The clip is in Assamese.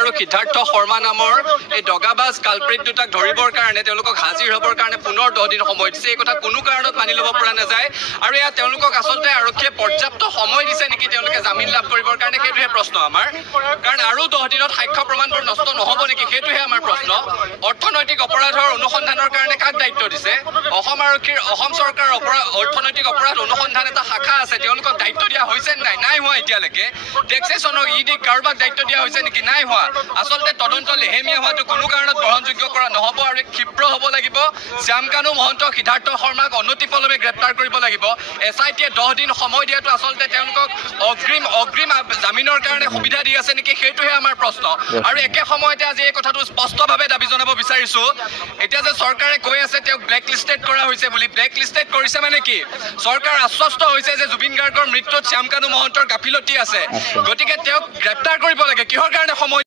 আৰু সিদ্ধাৰ্থ শৰ্মা নামৰ এই দগাবাজ কালপ্ৰিট দুটাক ধৰিবৰ কাৰণে তেওঁলোকক হাজিৰ হ'বৰ কাৰণে পুনৰ 10 দিন সময় দিছে। এই কথা কোনো কাৰণত মানি ল'ব পৰা নাযায় আৰু এয়া তেওঁলোকক আচলতে আৰক্ষীয়ে পৰ্যাপ্ত সময় দিছে নেকি তেওঁলোকে জামিন লাভ কৰিবৰ কাৰণে, সেইটোহে প্ৰশ্ন আমাৰ। কাৰণ আৰু 10 দিনত সাক্ষ্য প্ৰমাণবোৰ নষ্ট নহ'ব নেকি, সেইটোহে আমাৰ প্ৰশ্ন। অৰ্থনৈতিক অপৰাধৰ অনুসন্ধানৰ কাৰণে কাক দায়িত্ব দিছে? অসম আৰক্ষীৰ, অসম চৰকাৰৰ অৰ্থনৈতিক অপৰাধ অনুসন্ধান এটা শাখা আছে, তেওঁলোকক দায়িত্ব দিয়া হৈছে নাই? নাই হোৱা এতিয়ালৈকে। টেক্সেশ্যনক ইডি কাৰোবাক দায়িত্ব দিয়া হৈছে নেকি? নাই হোৱা। আচলতে তদন্ত লেহেমীয়া হোৱাটো কোনো কাৰণত গ্ৰহণযোগ্য কৰা নহ'ব আৰু ক্ষীপ্ৰ হ'ব লাগিব। শ্যামকানু মহন্ত, সিদ্ধাৰ্থ শৰ্মাক অনতিপলমে গ্ৰেপ্তাৰ কৰিব লাগিব। SIT-য়ে 10 দিন সময় দিয়াটো আচলতে তেওঁলোকক অগ্ৰিম জামিনৰ কাৰণে সুবিধা দি আছে নেকি, সেইটোহে আমাৰ প্ৰশ্ন। আৰু একে সময়তে আজি এই কথাটো স্পষ্টভাৱে দাবী জনাব বিচাৰিছো, এতিয়া যে চৰকাৰে কৈ আছে তেওঁক ব্লেক লিষ্টেড কৰা হৈছে বুলি, ব্লেক লিষ্টেড কৰিছে মানে কি? চৰকাৰ আশ্বস্ত হৈছে যে জুবিন গাৰ্গৰ মৃত্যুত শ্যামকানু মহন্তৰ গাফিলতি আছে, গতিকে তেওঁক গ্ৰেপ্তাৰ কৰিব লাগে। কিহৰ কাৰণে সময়